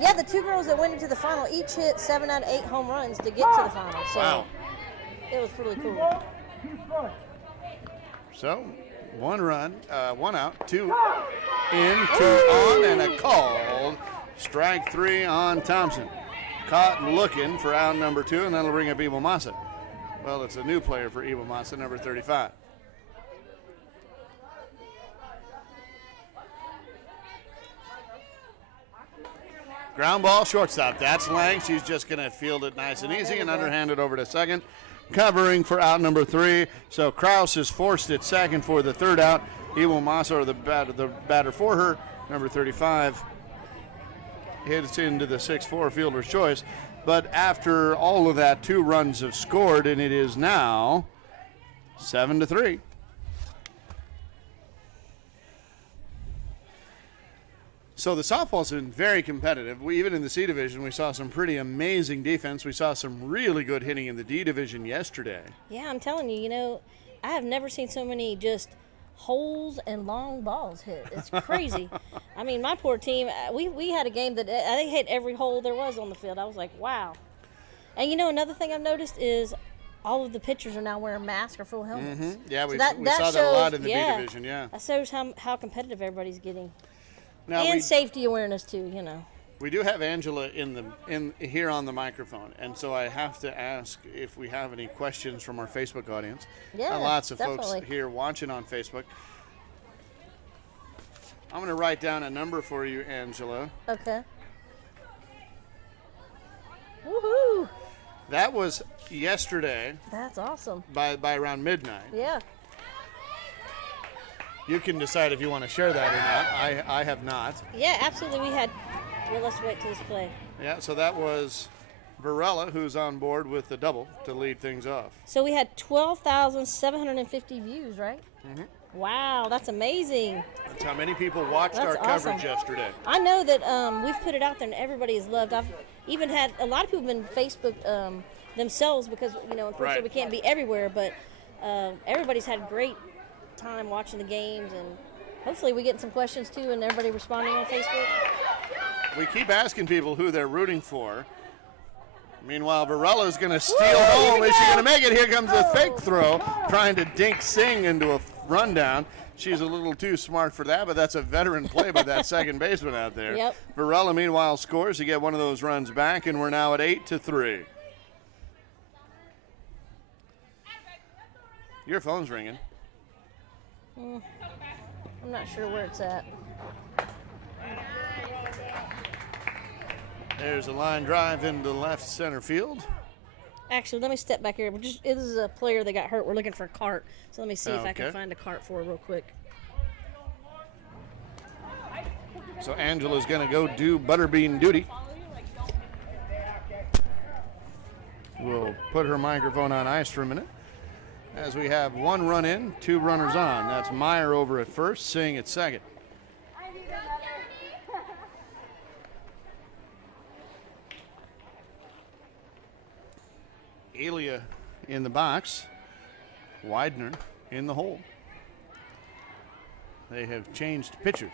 Yeah, the 2 girls that went into the final each hit 7 out of 8 home runs to get to the final. So wow. It was really cool. So 1 run, 1 out, 2 in, 2 on, and a called strike 3 on Thompson. Caught looking for out number 2, and that'll bring up Iwo Massa. Well, it's a new player for Iwo Massa, number 35. Ground ball, shortstop. That's Lang. She's just going to field it nice and easy and underhand it over to second. Covering for out number 3. So Kraus is forced at second for the 3rd out. Iwo Massa, or the batter for her, number 35, hits into the 6-4 fielder's choice. But after all of that, 2 runs have scored, and it is now 7-3. So the softball's been very competitive. Even in the C division, we saw some pretty amazing defense. We saw some really good hitting in the D division yesterday. Yeah, I'm telling you, you know, I have never seen so many just holes and long balls hit. It's crazy. I mean, my poor team, we had a game that they hit every hole there was on the field. I was like, wow. And, you know, another thing I've noticed is all of the pitchers are now wearing masks or full helmets. Mm-hmm. Yeah, we that saw shows, that a lot in the D division, yeah. That shows how competitive everybody's getting. Now and safety awareness, too, you know. We do have Angela in here on the microphone, and so I have to ask if we have any questions from our Facebook audience. Yeah, lots of definitely. folks here watching on Facebook. I'm going to write down a number for you, Angela. Okay. Woohoo! That was yesterday. That's awesome. By around midnight. Yeah. You can decide if you want to share that or not. I have not. Yeah, absolutely. Well, let's wait till this play. Yeah, so that was Varela, who's on board with the double to lead things off. So we had 12,750 views, right? Mm-hmm. Wow, that's amazing. That's how many people watched our coverage yesterday. I know that we've put it out there and everybody has loved. I've even had a lot of people been Facebooked themselves because, you know, unfortunately we can't be everywhere, but everybody's had a great time watching the games, and hopefully we get some questions too and everybody responding on Facebook. We keep asking people who they're rooting for, Meanwhile, Varella's going to steal home. Is she going to make it? Here comes the fake throw, trying to dink Singh into a rundown. She's a little too smart for that, but that's a veteran play by that second baseman out there. Yep. Varela, meanwhile, scores to get one of those runs back, and we're now at 8-3. Your phone's ringing. I'm not sure where it's at. There's a line drive into left center field. Actually, let me step back here. This is a player that got hurt. We're looking for a cart. So let me see if I Okay. can find a cart for her real quick. So Angela's going to go do butterbean duty. We'll put her microphone on ice for a minute. As we have one run in, two runners on. That's Meyer over at first, Singh at second. Elia in the box. Widener in the hole. They have changed pitchers.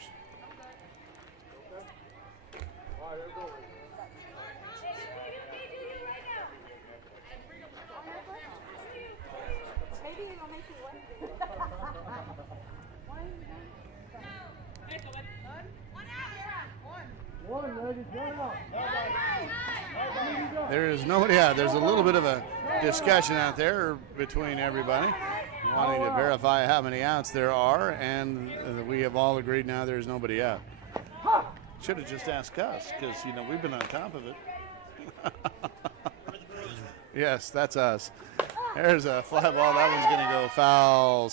There is nobody out. There's a little bit of a discussion out there between everybody, wanting to verify how many outs there are, and we have all agreed now there's nobody out. Should have just asked us, because we've been on top of it. Yes, that's us. There's a fly ball. That one's going to go foul.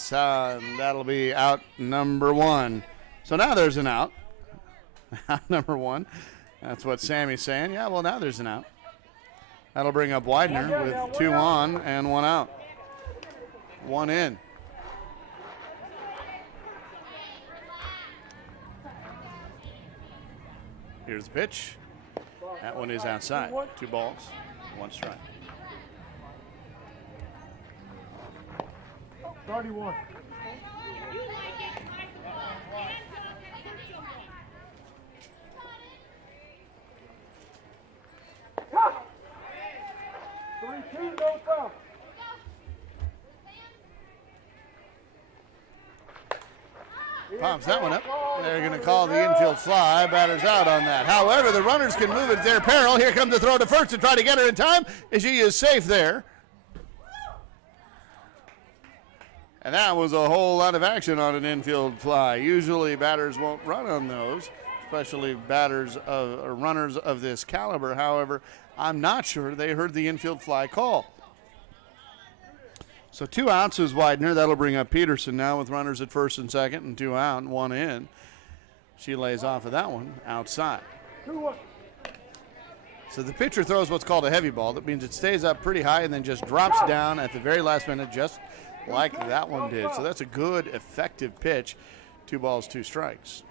And that'll be out number one. So now there's an out. Out number one. That's what Sammy's saying. Yeah, well, now there's an out. That'll bring up Widener with two on and one out. One in. Here's the pitch. That one is outside. 2 balls, 1 strike. 31. No foul. Pops that one up. They're going to call the infield fly. Batter's out on that. However, the runners can move at their peril. Here comes the throw to first to try to get her in time. She is safe there. And that was a whole lot of action on an infield fly. Usually batters won't run on those, especially runners of this caliber. However, I'm not sure they heard the infield fly call. So 2 outs is Widener. That'll bring up Peterson now with runners at first and second and 2 out and 1 in. She lays off of that one outside. So the pitcher throws what's called a heavy ball. That means it stays up pretty high and then just drops down at the very last minute, just like that one did. So that's a good, effective pitch. 2 balls, 2 strikes.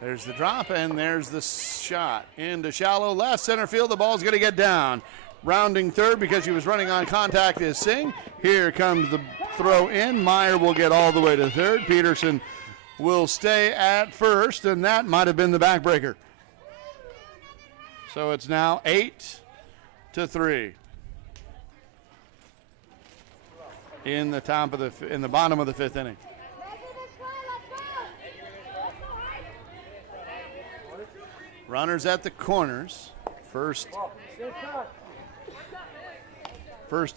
There's the drop, and there's the shot into shallow left center field. The ball's going to get down. Rounding third because she was running on contact is Singh. Here comes the throw in. Meyer will get all the way to third. Peterson will stay at first, and that might have been the backbreaker. So it's now 8-3 in the bottom of the 5th inning. Runners at the corners. First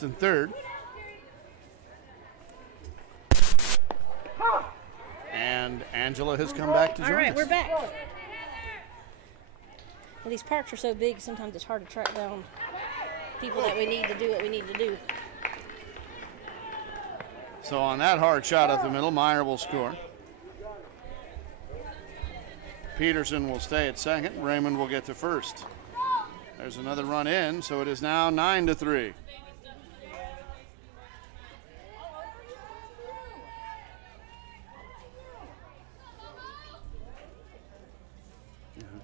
and third. And Angela has come back to join us. All right, we're back. Well, these parks are so big, sometimes it's hard to track down people that we need to do what we need to do. So on that hard shot up the middle, Meyer will score. Peterson will stay at second. Raymond will get to first. There's another run in, so it is now 9-3.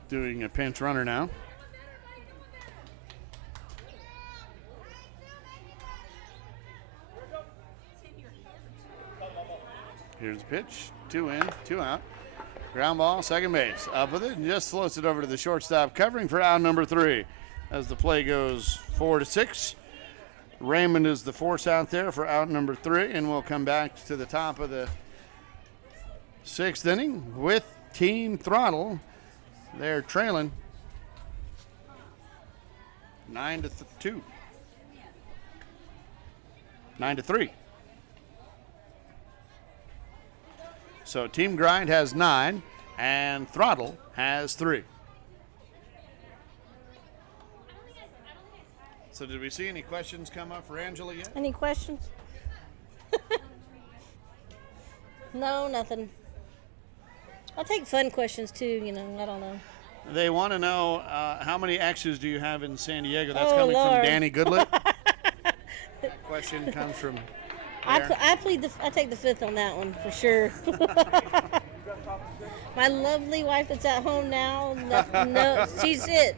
Doing a pinch runner now. Here's the pitch. 2 in, 2 out. Ground ball, second base. Up with it and just floats it over to the shortstop, covering for out number 3. as the play goes 4-6. Raymond is the force out there for out number 3, and we'll come back to the top of the 6th inning with Team Throttle. They're trailing 9-2. 9-3. So Team Grind has 9 and Throttle has 3. So did we see any questions come up for Angela yet? Any questions? No, nothing. I'll take fun questions too, I don't know. They want to know how many X's do you have in San Diego? That's Oh, coming Lord. from Danny Goodlett. Question comes from there. I take the 5th on that one for sure. My lovely wife that's at home now, no, she's it.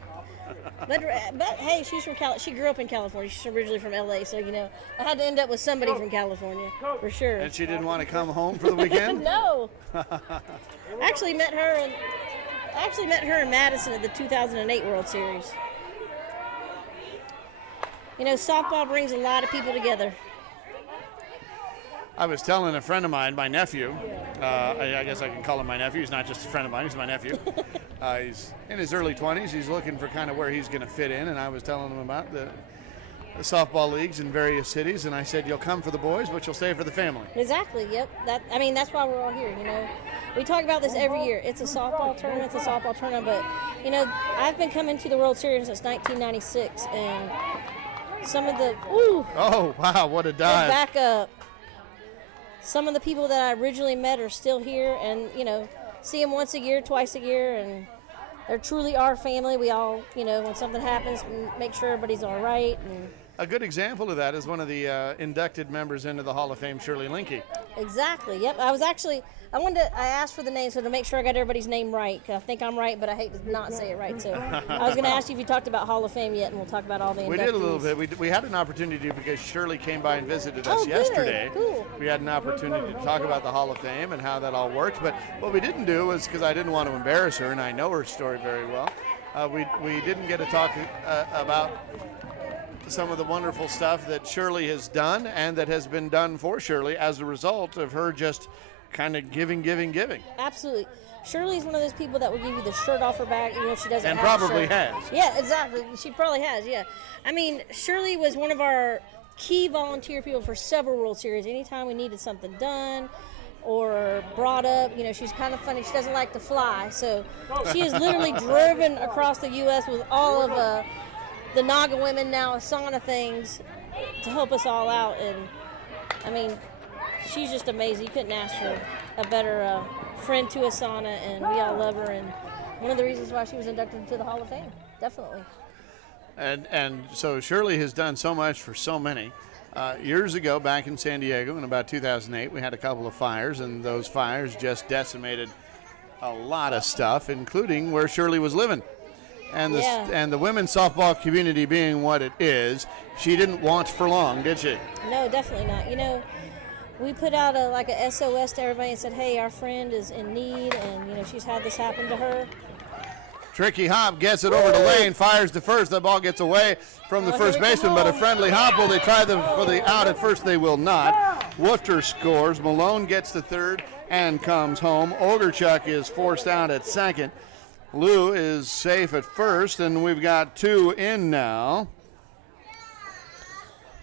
But hey, she's from She grew up in California. She's originally from LA, so I had to end up with somebody from California for sure. And she didn't want to come home for the weekend? No. Actually met her in Madison at the 2008 World Series. Softball brings a lot of people together. I was telling a friend of mine, my nephew, I guess I can call him my nephew. He's not just a friend of mine, he's my nephew. He's in his early 20s. He's looking for kind of where he's going to fit in, and I was telling him about the softball leagues in various cities, and I said, you'll come for the boys, but you'll stay for the family. Exactly, yep. That's why we're all here, We talk about this every year. It's a softball tournament, but, I've been coming to the World Series since 1996, and some of the, oh, wow, what a dive. Back up. Some of the people that I originally met are still here, and, see them once a year, twice a year, and they're truly our family. We all, when something happens, make sure everybody's all right. And a good example of that is one of the inducted members into the Hall of Fame, Shirley Linke. Exactly, yep. I asked for the name so to make sure I got everybody's name right. 'Cause I think I'm right, but I hate to not say it right. So I was going to ask you if you talked about Hall of Fame yet, and we'll talk about all the inductees. We did a little bit. We had an opportunity because Shirley came by and visited us good. yesterday. Cool. We had an opportunity to talk about the Hall of Fame and how that all works. But what we didn't do was, because I didn't want to embarrass her, and I know her story very well, we didn't get to talk about some of the wonderful stuff that Shirley has done and that has been done for Shirley as a result of her just kind of giving. Absolutely. Shirley's one of those people that will give you the shirt off her back even if she doesn't and have probably a shirt. has. Yeah, exactly. She probably has, yeah. Shirley was one of our key volunteer people for several World Series. Anytime we needed something done or brought up, she's kind of funny. She doesn't like to fly, so she has literally driven across the U.S. with all of the Naga women now ASANA things to help us all out. And, she's just amazing. You couldn't ask for a better friend to ASANA, and we all love her. And one of the reasons why she was inducted into the Hall of Fame, definitely. And so Shirley has done so much for so many. Years ago, back in San Diego in about 2008, we had a couple of fires, and those fires just decimated a lot of stuff, including where Shirley was living. And the women's softball community being what it is, she didn't want for long, did she? No, definitely not. We put out a SOS to everybody and said, hey, our friend is in need, and, she's had this happen to her. Tricky hop gets it over to Lane, fires to first. The ball gets away from the first baseman, but a friendly hop. Will they try for the out at first? They will not. Woofter scores. Malone gets to third and comes home. Olderchuk is forced out at second. Lou is safe at first, and we've got 2 in now.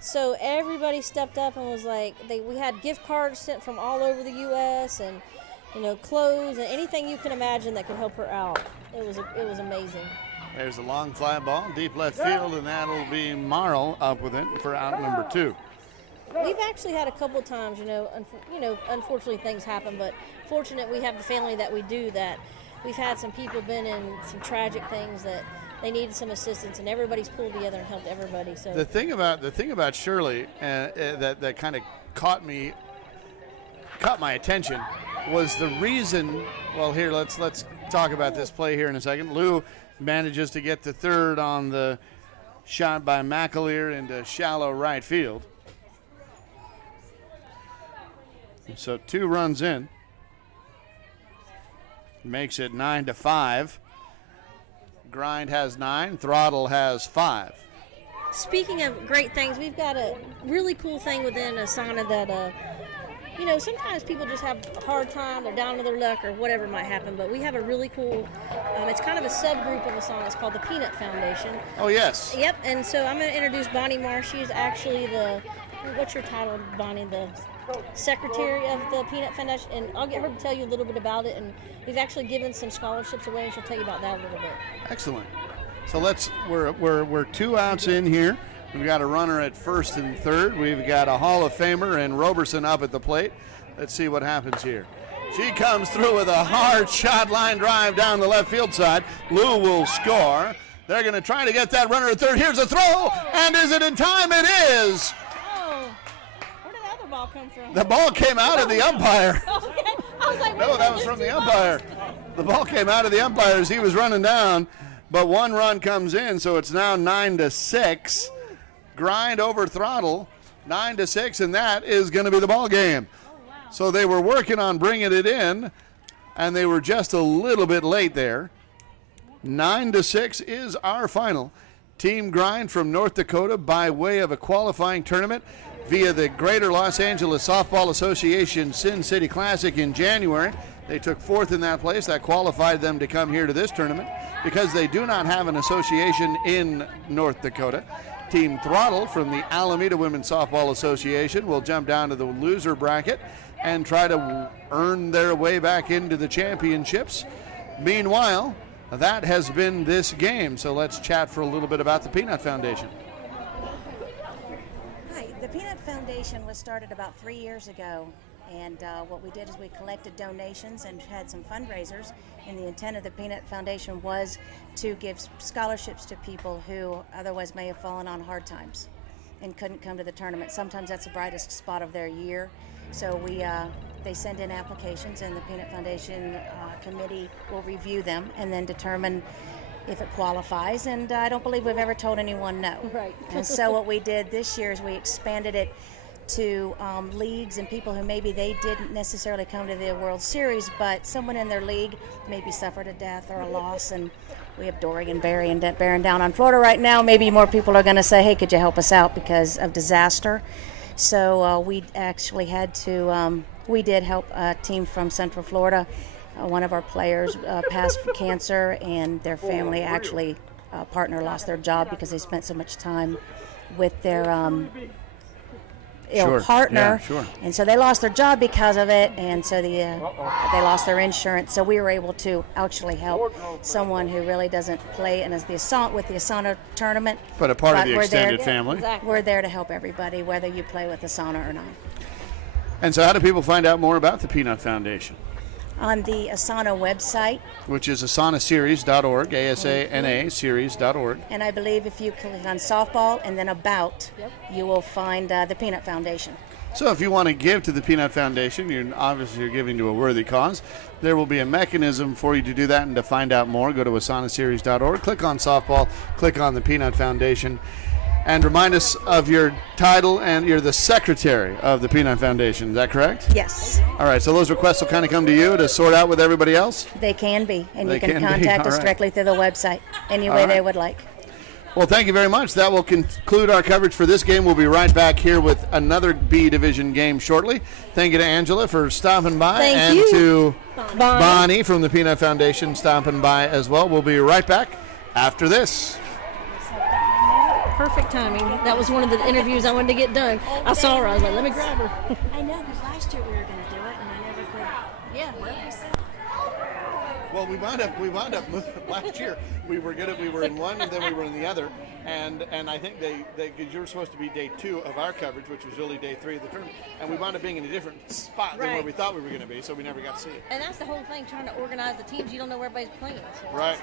So everybody stepped up and was we had gift cards sent from all over the U.S. and, clothes and anything you can imagine that could help her out. It was amazing. There's a long fly ball, deep left field, and that'll be Marl up with it for out number 2. We've actually had a couple of times, unfortunately things happen, but fortunate we have the family that we do that we've had some people been in some tragic things that they needed some assistance, and everybody's pulled together and helped everybody. So the thing about Shirley that kind of caught my attention was the reason. Well, here let's talk about this play here in a second. Lou manages to get to third on the shot by McAleer into shallow right field. So 2 runs in. Makes it 9-5. Grind has 9. Throttle has 5. Speaking of great things, we've got a really cool thing within ASANA that, sometimes people just have a hard time, they're down to their luck or whatever might happen, but we have a really cool, it's kind of a subgroup of ASANA. It's called the Peanut Foundation. Oh, yes. Yep, and so I'm going to introduce Bonnie Marsh. She's actually what's your title, Bonnie? The secretary of the Peanut Foundation, and I'll get her to tell you a little bit about it, and we've actually given some scholarships away, and she'll tell you about that a little bit. Excellent. So we're 2 outs in here. We've got a runner at first and third. We've got a Hall of Famer and Roberson up at the plate. Let's see what happens here. She comes through with a hard shot line drive down the left field side. Lou will score. They're going to try to get that runner at third. Here's a throw, and is it in time? It is. Oh, where did the other ball come from? The ball came out of the umpire. Okay. I was like, No, that was from the umpire. The ball came out of the umpire as he was running down, but 1 run comes in, so it's now 9-6. Grind over Throttle, 9-6, and that is going to be the ball game. So they were working on bringing it in, and they were just a little bit late there. 9-6 is our final. Team Grind from North Dakota by way of a qualifying tournament via the Greater Los Angeles Softball Association Sin City Classic in January. They took 4th in that place. That qualified them to come here to this tournament because they do not have an association in North Dakota. Team Throttle from the Alameda Women's Softball Association will jump down to the loser bracket and try to earn their way back into the championships. Meanwhile, that has been this game. So let's chat for a little bit about the Peanut Foundation. Hi, the Peanut Foundation was started about 3 years ago. And what we did is we collected donations and had some fundraisers. And the intent of the Peanut Foundation was to give scholarships to people who otherwise may have fallen on hard times and couldn't come to the tournament. Sometimes that's the brightest spot of their year. So they send in applications, and the Peanut Foundation committee will review them and then determine if it qualifies. And I don't believe we've ever told anyone no. Right. And so what we did this year is we expanded it to leagues and people who maybe they didn't necessarily come to the World Series, but someone in their league maybe suffered a death or a loss. And we have Dorian bearing down on Florida right now. Maybe more people are going to say, hey, could you help us out because of disaster? So we actually had to, we did help a team from Central Florida. One of our players passed from cancer, and their family actually, partner lost their job because they spent so much time with their ill partner, and so they lost their job because of it, and so they lost their insurance. So we were able to actually help someone who really doesn't play in with the ASANA tournament, but a part of the extended family. Exactly. We're there to help everybody, whether you play with ASANA or not. And so how do people find out more about the Peanut Foundation? On the ASANA website, Which is asanaseries.org, ASANA series.org. and I believe if you click on softball and then about, you will find the Peanut Foundation. So if you want to give to the Peanut Foundation, you're giving to a worthy cause. There will be a mechanism for you to do that, and to find out more, go to asanaseries.org, click on softball, click on the Peanut Foundation, and remind us of your title, and you're the secretary of the Peanut Foundation. Is that correct? Yes, All right, so those requests will kind of come to you to sort out with everybody else? they can be, and They you can can be, contact all us right. directly through the website any All way right. they would like. Well, thank you very much. That will conclude our coverage for this game. We'll be right back here with another B Division game shortly. Thank you to Angela for stopping by, Thank and you. to Bonnie. Bonnie from the Peanut Foundation stopping by as well. We'll be right back after this. Perfect timing. That was one of the interviews I wanted to get done. I saw her. I was like, let me grab her. I know, because last year we were going to do it, and I never could. Yeah. Well, we wound up last year. We were in one, and then we were in the other, and I think because you were supposed to be day 2 of our coverage, which was really day 3 of the tournament, and we wound up being in a different spot than where Right. we thought we were going to be, so we never got to see it. And that's the whole thing, trying to organize the teams. You don't know where everybody's playing. So. Right.